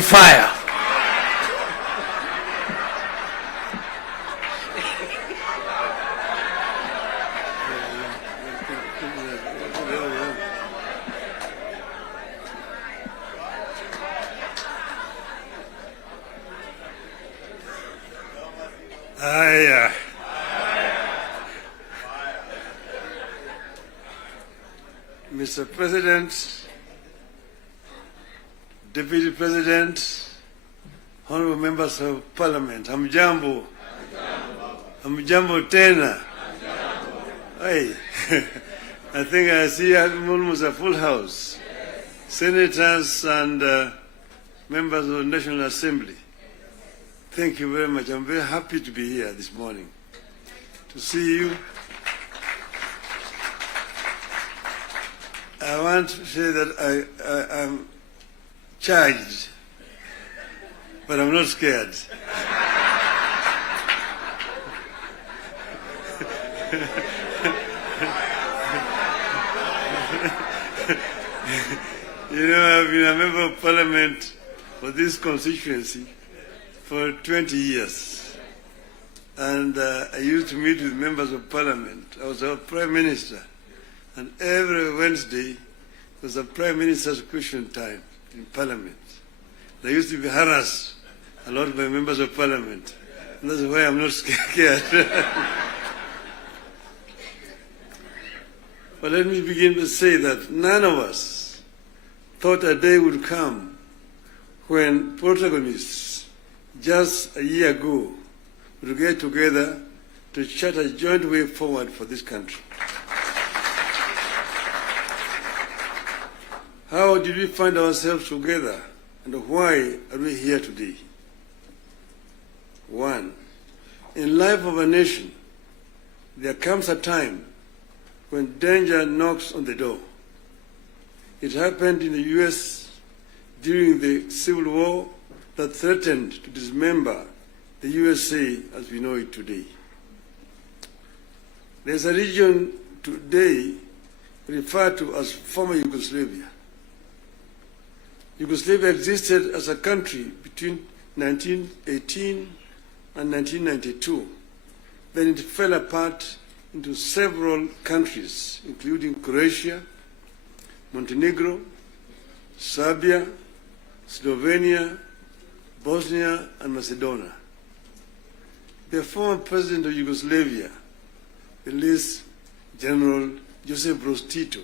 Fire. Mr. President, Deputy President, honorable members of Parliament, hamjambo. Hamjambo tena. Hey, I think I see almost a full house. Senators and members of the National Assembly, thank you very much. I'm very happy to be here this morning to see you. I want to say that I'm charged, but I'm not scared. You know, I've been a member of Parliament for this constituency for 20 years. And I used to meet with members of Parliament. I was our Prime Minister. And every Wednesday was a Prime Minister's question time in Parliament. I used to be harassed a lot by members of Parliament. And that's why I'm not scared. But let me begin to say that none of us thought a day would come when protagonists just a year ago would get together to chart a joint way forward for this country. How did we find ourselves together, and why are we here today? One, in life of a nation, there comes a time when danger knocks on the door. It happened in the US during the Civil War that threatened to dismember the USA as we know it today. There's a region today referred to as former Yugoslavia. Yugoslavia existed as a country between 1918 and 1992. Then it fell apart into several countries, including Croatia, Montenegro, Serbia, Slovenia, Bosnia, and Macedonia. The former president of Yugoslavia, the late General Josip Broz Tito,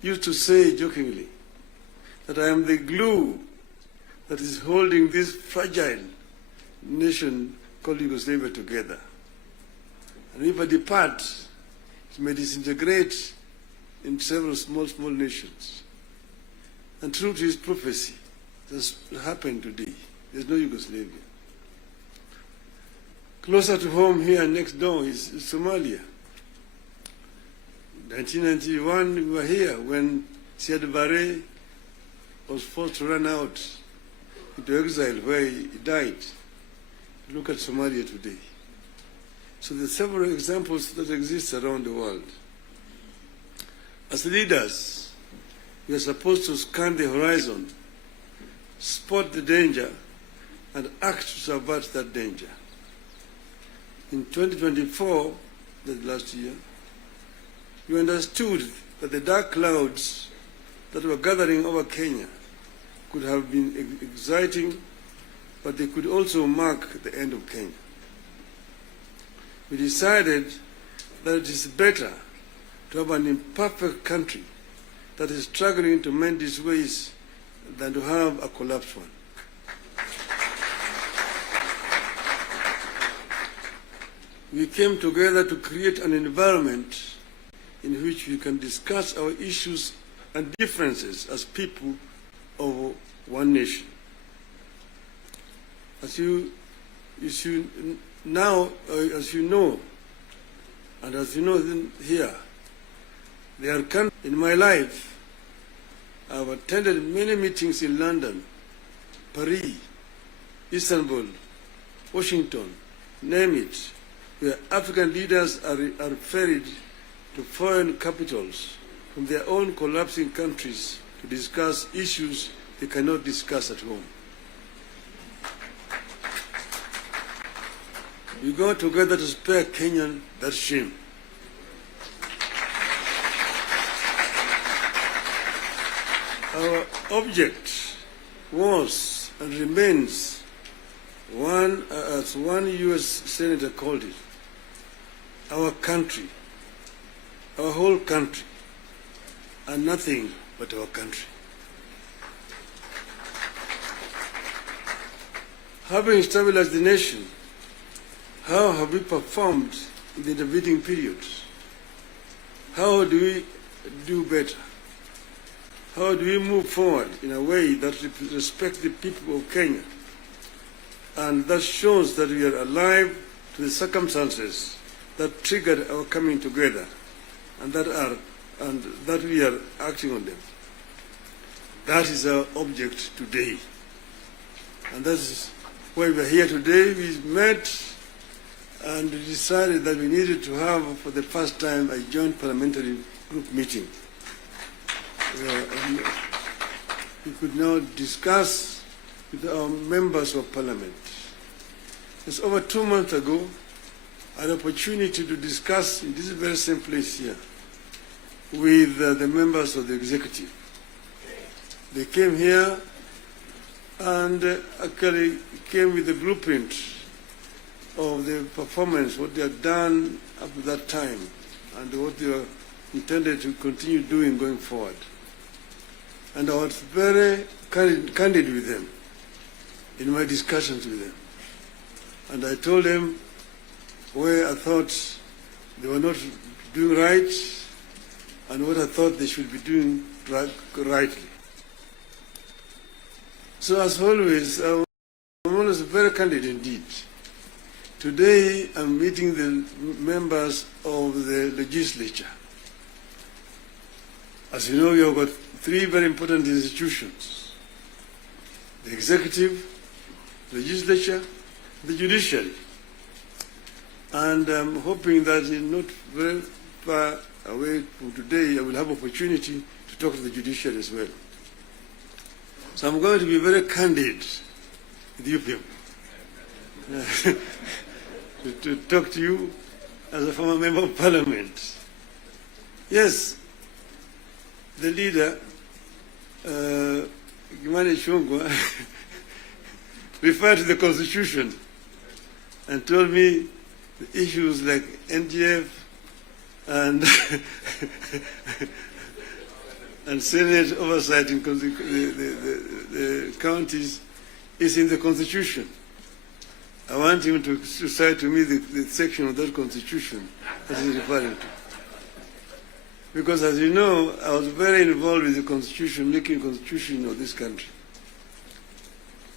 used to say jokingly that I am the glue that is holding this fragile nation called Yugoslavia together. And if I depart, it may disintegrate in several small nations. And true to his prophecy, that's happened today. There's no Yugoslavia. Closer to home here next door is Somalia. In 1991, we were here when Siad Barre was forced to run out into exile where he died. Look at Somalia today. So there are several examples that exist around the world. As leaders, we are supposed to scan the horizon, spot the danger, and act to subvert that danger. In 2024, that last year, we understood that the dark clouds that were gathering over Kenya could have been exciting, but they could also mark the end of Kenya. We decided that it is better to have an imperfect country that is struggling to mend its ways than to have a collapsed one. We came together to create an environment in which we can discuss our issues and differences as people of one nation. As you know, and as you know here, there are in my life, I've attended many meetings in London, Paris, Istanbul, Washington, name it, where African leaders are ferried to foreign capitals from their own collapsing countries to discuss issues they cannot discuss at home. We go together to spare Kenyan that shame. Our object was and remains one, as one U.S. Senator called it, our country, our whole country, and nothing but our country. Having stabilized the nation, how have we performed in the intervening periods? How do we do better? How do we move forward in a way that respects the people of Kenya and that shows that we are alive to the circumstances that triggered our coming together and that we are acting on them? That is our object today. And that's why we are here today. We met and decided that we needed to have, for the first time, a joint parliamentary group meeting. We could now discuss with our members of parliament. It's over 2 months ago, I had an opportunity to discuss in this very same place here with the members of the executive. They came here and actually came with the blueprint of the performance, what they had done up to that time, and what they were intended to continue doing going forward. And I was very candid with them in my discussions with them. And I told them where I thought they were not doing right and what I thought they should be doing rightly. So as always, I'm always very candid indeed. Today I'm meeting the members of the legislature. As you know, we have got 3 very important institutions: the executive, the legislature, the judiciary. And I'm hoping that in not very far away from today, I will have opportunity to talk to the judiciary as well. So I'm going to be very candid with you people. to talk to you as a former member of parliament. Yes, the leader, Gimani Chungwa, referred to the Constitution and told me the issues like NGF and and Senate oversight in the counties is in the Constitution. I want him to cite to me the section of that Constitution that he's referring to. Because as you know, I was very involved with the Constitution, making Constitution of this country.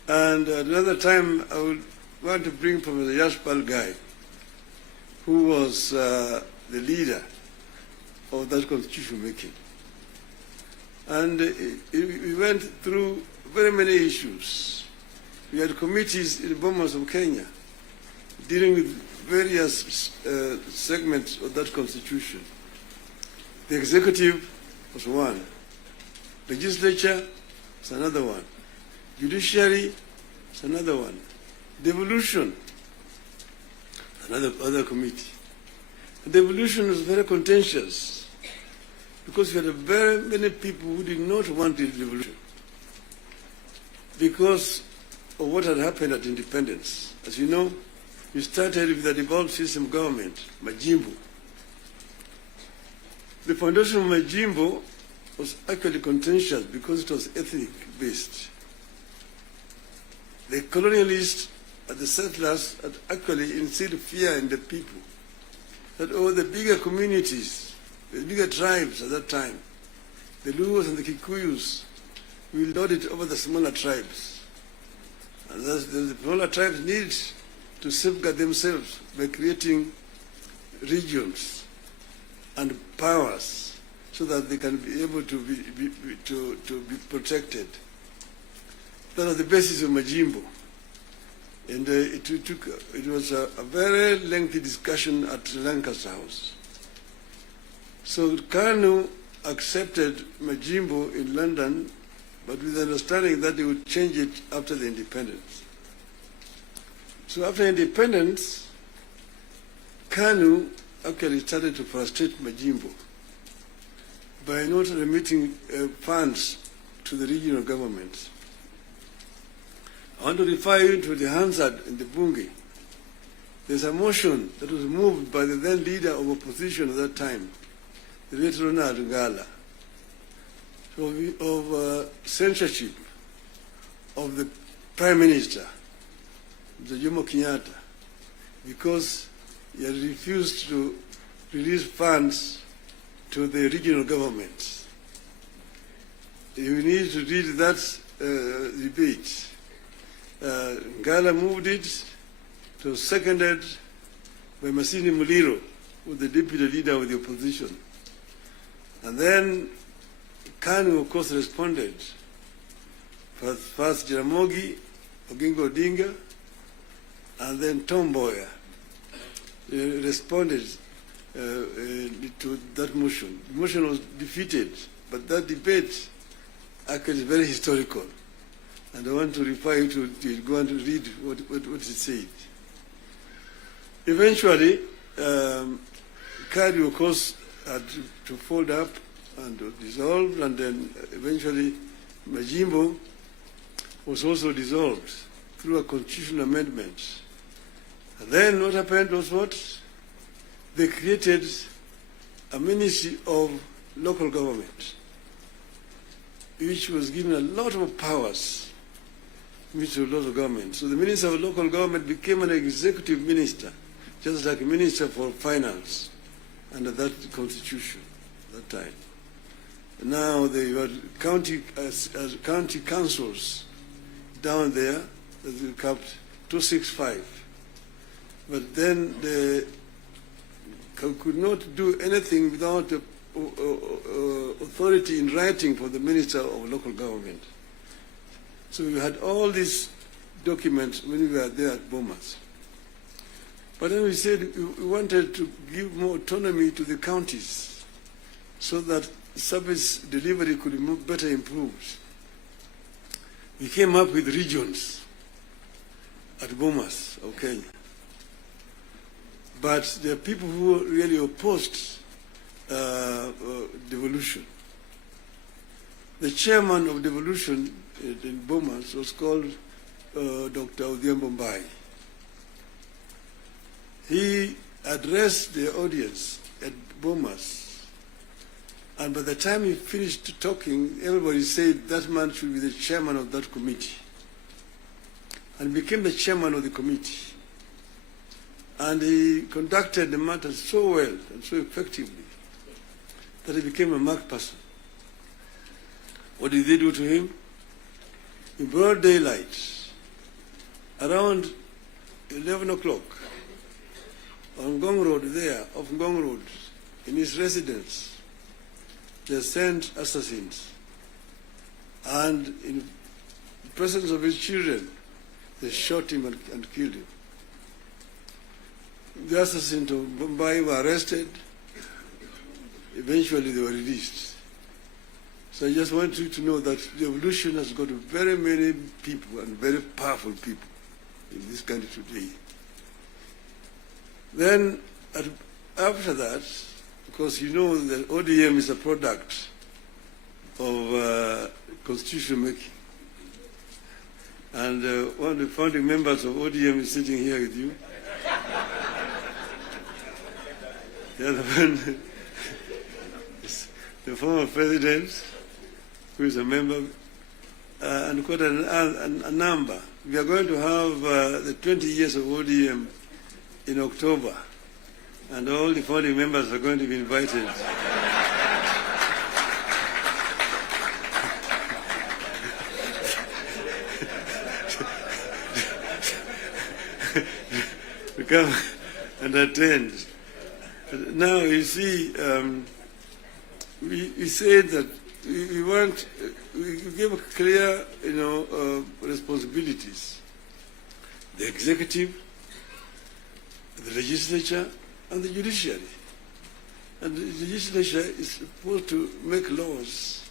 And at another time, I would want to bring Professor Yashpal Gai, who was the leader of that Constitution making. And we went through very many issues. We had committees in the Bomas of Kenya dealing with various segments of that Constitution. The executive was one. Legislature is another one. Judiciary is another one. Devolution, other committee. And devolution was very contentious because we had very many people who did not want the devolution because of what had happened at independence. As you know, we started with the devolved system government, Majimbo. The foundation of Majimbo was actually contentious because it was ethnic-based. The colonialists and the settlers had actually instilled fear in the people that all the bigger communities, the bigger tribes at that time, the Luos and the Kikuyus, will lord it over the smaller tribes. And thus the smaller tribes need to safeguard themselves by creating regions and powers so that they can be able to be protected. That was the basis of Majimbo. And it was a very lengthy discussion at Lancaster House. So Kanu accepted Majimbo in London but with the understanding that they would change it after the independence. So after independence, KANU actually started to frustrate Majimbo by not remitting funds to the regional governments. I want to refer you to the Hansard in the Bunge. There's a motion that was moved by the then leader of opposition at that time, the late Ronald Ngala, of censorship of the Prime Minister, the Jomo Kenyatta, because he had refused to release funds to the regional governments. You need to read that debate. Ngala moved it. It was seconded by Masini Muliro, who was the deputy leader of the opposition. And then KANU, of course, responded. First Jaramogi, Oginga Odinga, and then Tom Mboya responded to that motion. The motion was defeated, but that debate actually is very historical. And I want to refer you to it. Go and read what it said. Eventually, KANU, of course, had to fold up and dissolve, and then eventually Majimbo was also dissolved through a constitutional amendment. And then what happened was what? They created a Ministry of Local Government, which was given a lot of powers, Ministry of Local Government. So the Minister of Local Government became an executive minister, just like a Minister for Finance under that constitution at that time. Now they were county councils down there that we capped 265. But then they could not do anything without the authority in writing for the Minister of Local Government. So we had all these documents when we were there at Bomas. But then we said we wanted to give more autonomy to the counties so that service delivery could be better improved. We came up with regions at Bomas of Kenya. But there are people who really opposed devolution. The chairman of devolution in Bomas was called Dr. Odhiambo. He addressed the audience at Bomas, and by the time he finished talking, everybody said that man should be the chairman of that committee, and became the chairman of the committee. And he conducted the matter so well and so effectively that he became a marked person. What did they do to him? In broad daylight, around 11 o'clock, on Ngong Road there, off Ngong Road, in his residence, they sent assassins. And in the presence of his children, they shot him and killed him. The assassins of Mumbai were arrested. Eventually they were released. So I just want you to know that the devolution has got very many people and very powerful people in this country today. Then after that, because you know that ODM is a product of constitution making. And one of the founding members of ODM is sitting here with you. The other one is the former president, who is a member, and quite a number. We are going to have the 20 years of ODM in October, and all the founding members are going to be invited. to come and attend. Now you see, we said that we want, we give clear, responsibilities. The executive, the legislature, and the judiciary. And the legislature is supposed to make laws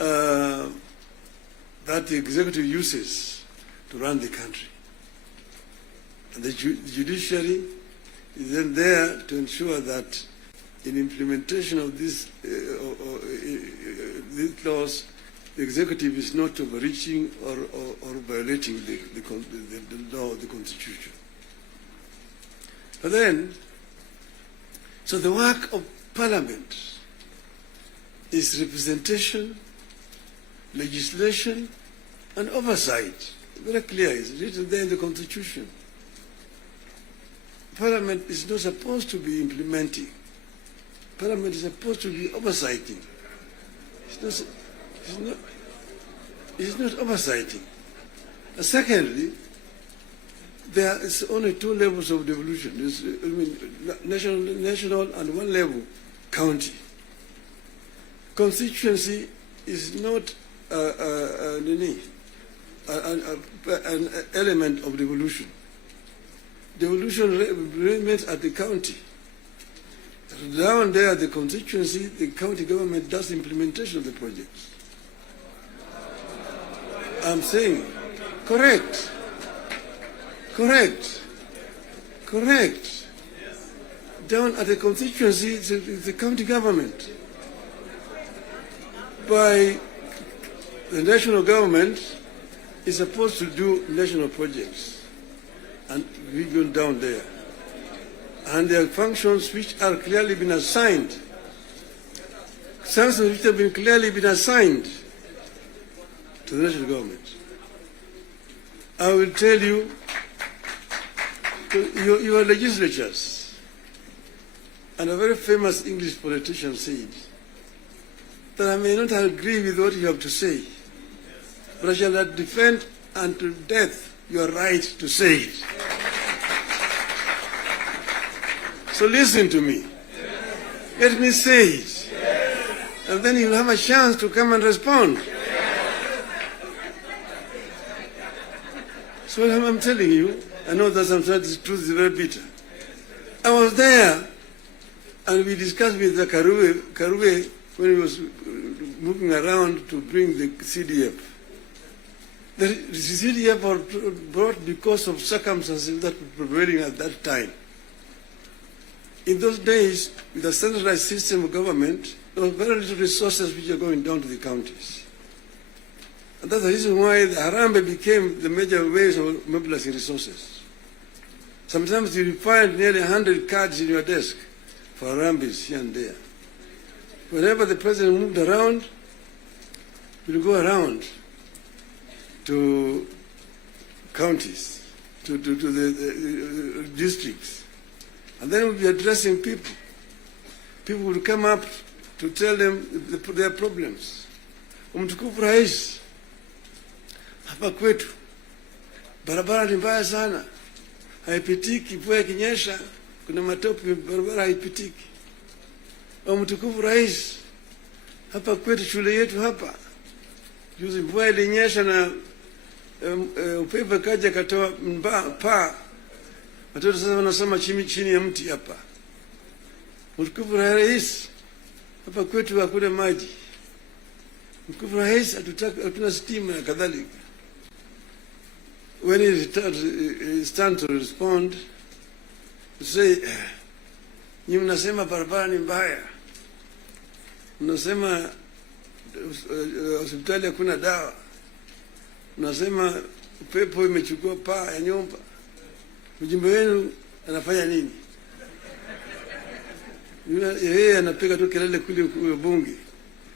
that the executive uses to run the country. And the judiciary is then there to ensure that in implementation of these laws, the executive is not overreaching or violating the law of the Constitution. But then, so the work of Parliament is representation, legislation, and oversight. Very clear, it's written there in the Constitution. Parliament is not supposed to be implementing. Parliament is supposed to be oversighting. It's not oversighting. And secondly, there is only two levels of devolution. There's, national and one level, county. Constituency is not an element of devolution. Devolution remains at the county. Down there, the constituency, the county government does implementation of the projects. I'm saying, correct. Down at the constituency, it's the county government. By the national government is supposed to do national projects, and we go down there. And there are functions which are clearly been assigned. Functions which have been clearly been assigned to the national government. I will tell you, your legislatures, and a very famous English politician said that I may not agree with what you have to say, but I shall not defend unto death your right to say it. So listen to me. Let me say it. And then you'll have a chance to come and respond. So I'm telling you, I know that sometimes the truth is very bitter. I was there, and we discussed with the Karue when he was moving around to bring the CDF. The CDF was brought because of circumstances that were prevailing at that time. In those days, with a centralized system of government, there were very little resources which are going down to the counties. And that's the reason why the Harambee became the major ways of mobilizing resources. Sometimes you find nearly 100 cards in your desk for Harambees here and there. Whenever the president moved around, we'll go around to counties, to the districts. And then we'll be addressing people. People will come up to tell them their problems. Mtukufu Rais, hapa kwetu barabara ni mbaya sana, haipitiki, mvua ikinyesha kuna matope, barabara haipitiki. Mtukufu Rais, hapa kwetu shule yetu hapa, juzi mvua ilinyesha na upepo kaja katoa paa, watoto sasa wanasoma chini ya mti hapa. Mtukufu Rais, hapa kwetu hakuna maji. Mtukufu Rais, hatuna stima na kadhalika. When he stands to respond, to say, nyinyi mnasema barabara ni mbaya, mnasema hospitali hakuna dawa, mnasema upepo imechukua paa ya nyumba, mjumbe wenu anafanya nini? Yeye anapiga tu kelele kule bunge,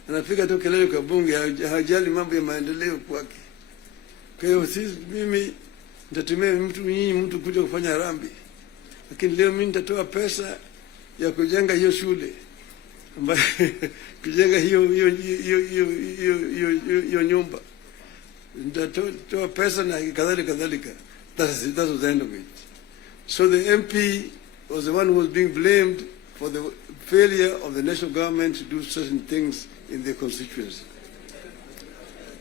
anapiga tu kelele kwa bunge, hajali mambo ya maendeleo kwake. Kwa hiyo mimi nitatumia mtu kuja kufanya harambee, lakini leo mimi nitatoa pesa ya kujenga hiyo shule, ambayo kujenga hiyo nyumba, nitatoa pesa na kadhalika. That was the end of it. So the MP was the one who was being blamed for the failure of the national government to do certain things in their constituency.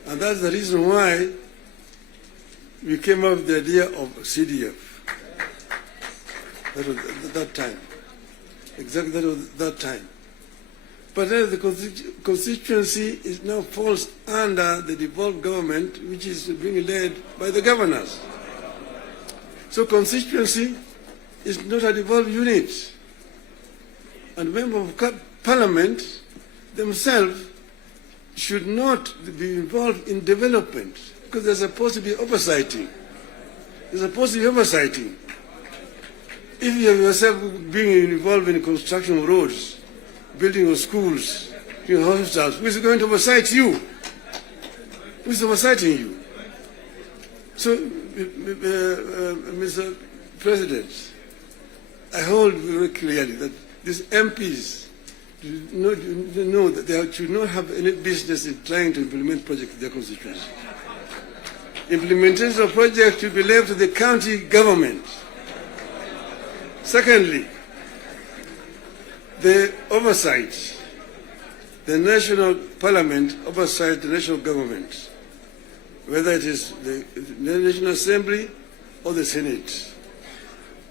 And that's the reason why we came up with the idea of CDF. That was that time. Exactly that was that time. But the constituency is now falls under the devolved government, which is being led by the governors. So constituency is not a devolved unit. And members of parliament themselves should not be involved in development because there's supposed to be oversighting. There's supposed to be oversighting. If you have yourself being involved in construction of roads, building of schools, hospitals, who is going to oversight you? Who is oversighting you? So, Mr. President, I hold very clearly that these MPs know that they should not have any business in trying to implement projects in their constituency. Implementation of projects should be left to the county government. Secondly, the oversight, the national parliament oversight the national government, whether it is the National Assembly or the Senate.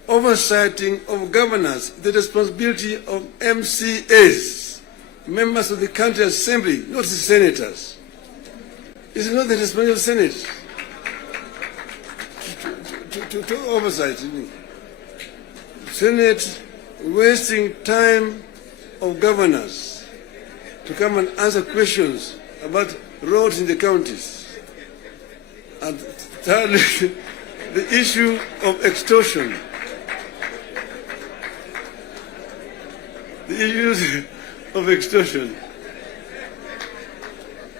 Oversighting of governors, the responsibility of MCAs, members of the county assembly, not the senators. It's not the responsibility of the Senate to oversight. Senate wasting time of governors to come and answer questions about roads in the counties. And thirdly, the issue of extortion. The issues of extortion.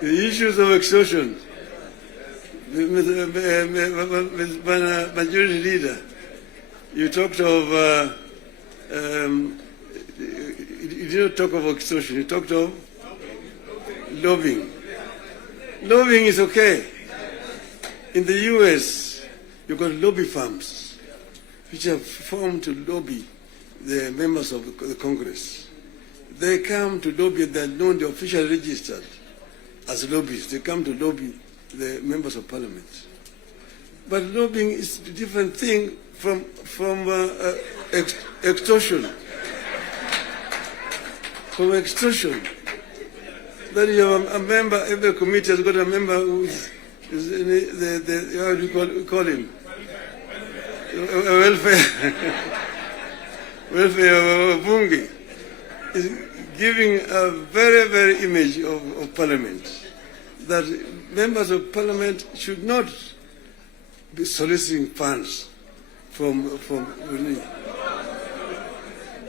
The issues of extortion. Majority Leader, you talked of, you didn't talk of extortion, you talked of lobbying. Lobbying is okay. In the US, you've got lobby firms which are formed to lobby the members of the Congress. They come to lobby, they're known, they're officially registered as lobbyists. They come to lobby the members of parliament. But lobbying is a different thing from extortion. From extortion. Then you have a member, every committee has got a member who is how do you call him? Welfare Bungi is giving a very, very image of parliament that members of parliament should not be soliciting funds from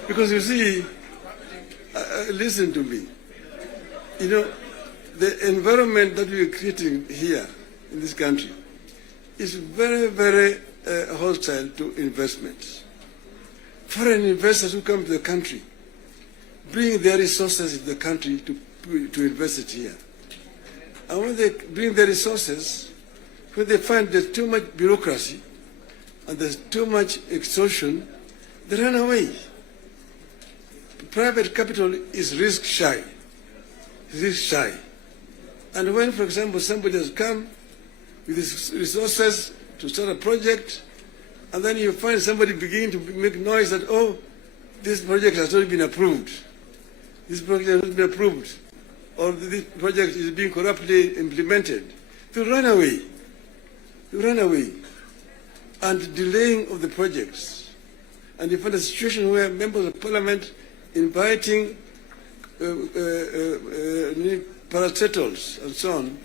because you see, listen to me, you know, the environment that we are creating here in this country is very, very hostile to investments. Foreign investors who come to the country bring their resources in the country to invest it here. And when they bring their resources, when they find there's too much bureaucracy and there's too much extortion, they run away. Private capital is risk shy. And when, for example, somebody has come with his resources to start a project, and then you find somebody beginning to make noise that, oh, this project has not been approved. This project has not been approved. Or this project is being corruptly implemented. They run away. They run away. And delaying of the projects. And you find a situation where members of parliament inviting parastatals and so on,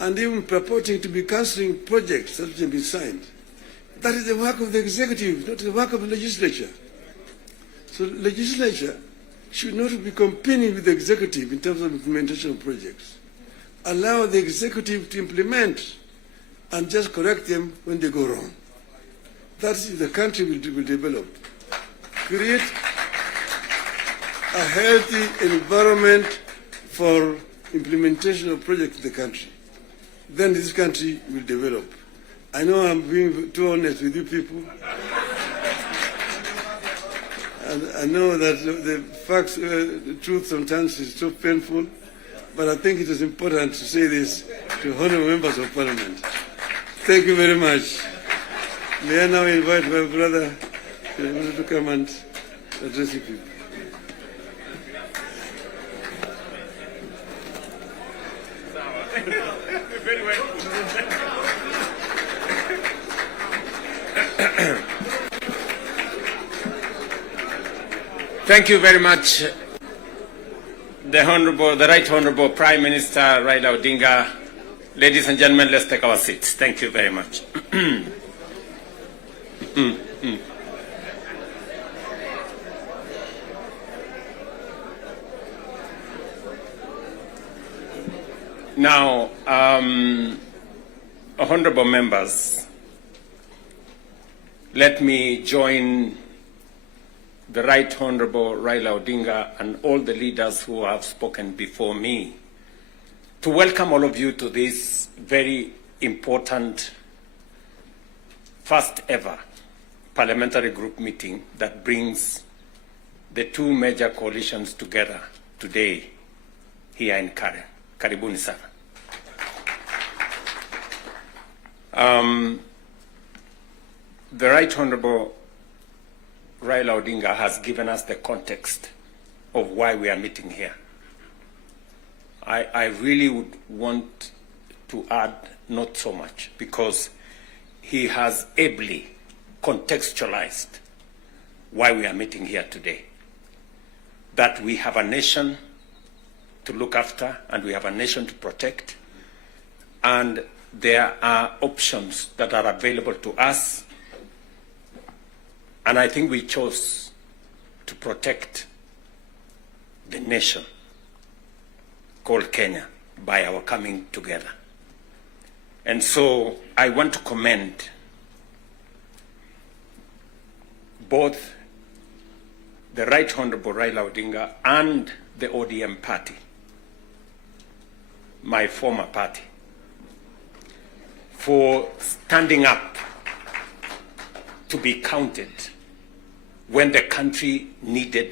and even purporting to be cancelling projects that have been signed. That is the work of the executive, not the work of the legislature. So legislature should not be competing with the executive in terms of implementation of projects. Allow the executive to implement and just correct them when they go wrong. That's the country will develop. Create a healthy environment for implementation of projects in the country. Then this country will develop. I know I'm being too honest with you people. And I know that the facts, the truth sometimes is so painful, but I think it is important to say this to honorable members of parliament. Thank you very much. May I now invite my brother to come and address you people. Thank you very much, the Right Honorable Prime Minister Raila Odinga. Ladies and gentlemen, let's take our seats. Thank you very much. Now, honorable members, let me join the Right Honorable Raila Odinga and all the leaders who have spoken before me to welcome all of you to this very important first ever parliamentary group meeting that brings the two major coalitions together today here in Karen. Karibuni sana. The Right Honorable Raila Odinga has given us the context of why we are meeting here. I really would want to add not so much, because he has ably contextualized why we are meeting here today. That we have a nation to look after and we have a nation to protect, and there are options that are available to us, and I think we chose to protect the nation called Kenya by our coming together. And so I want to commend both the Right Honorable Raila Odinga and the ODM party, my former party, for standing up to be counted when the country needed